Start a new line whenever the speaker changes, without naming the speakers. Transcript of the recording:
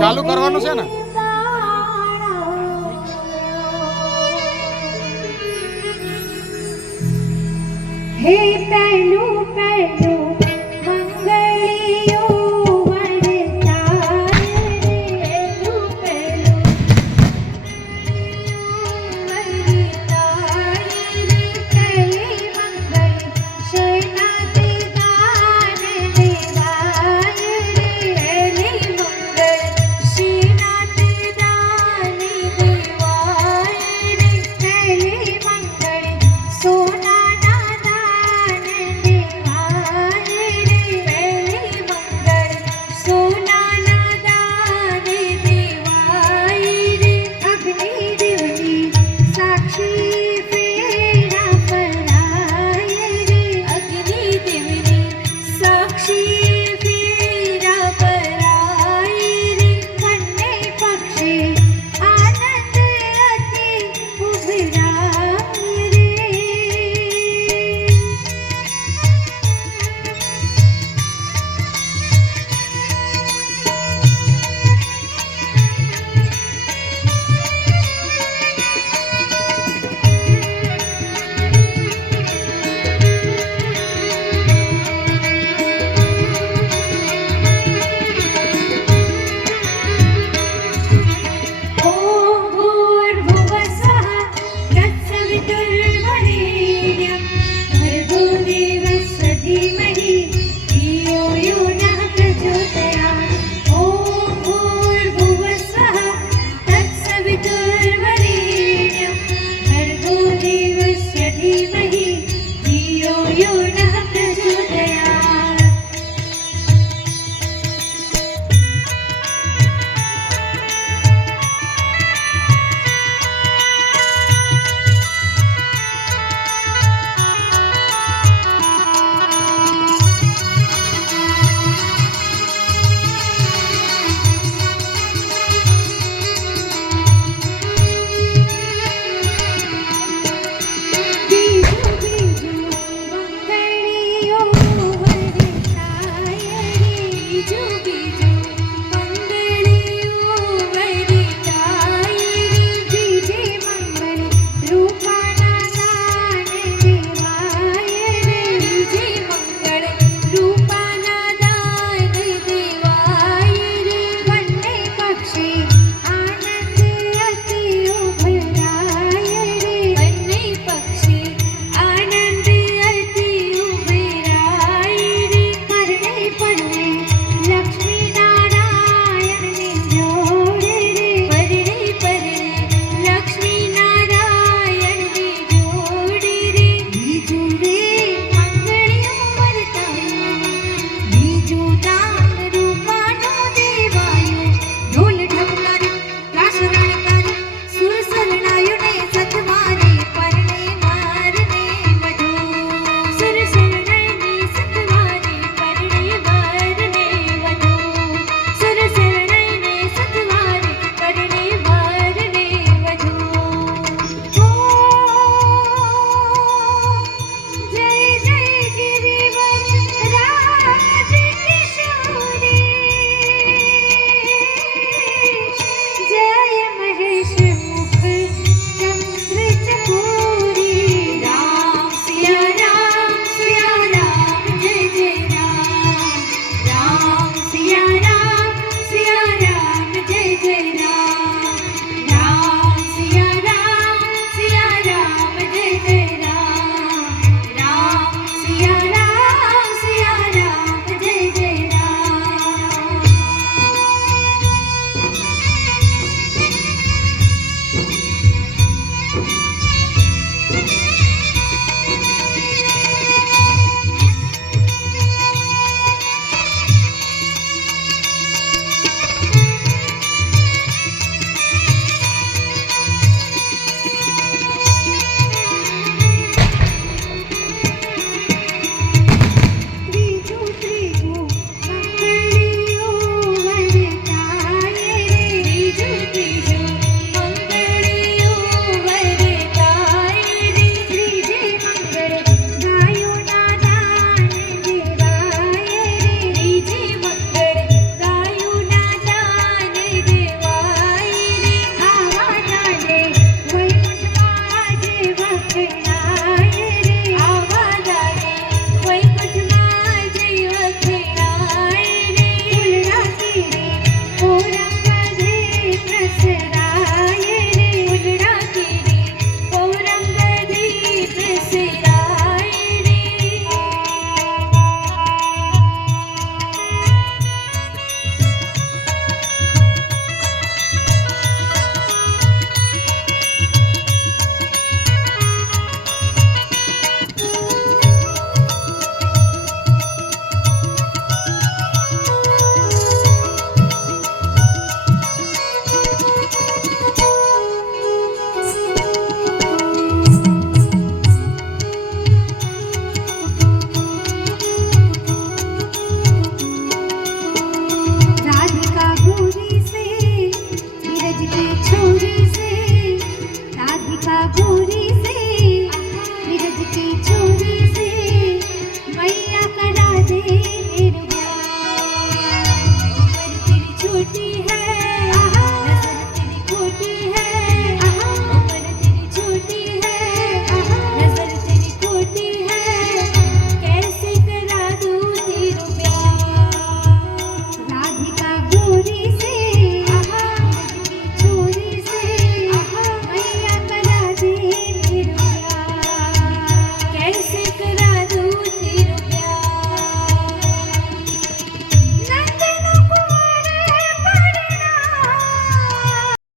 ચાલુ કરવાનું છે ને? હે પેન Bye.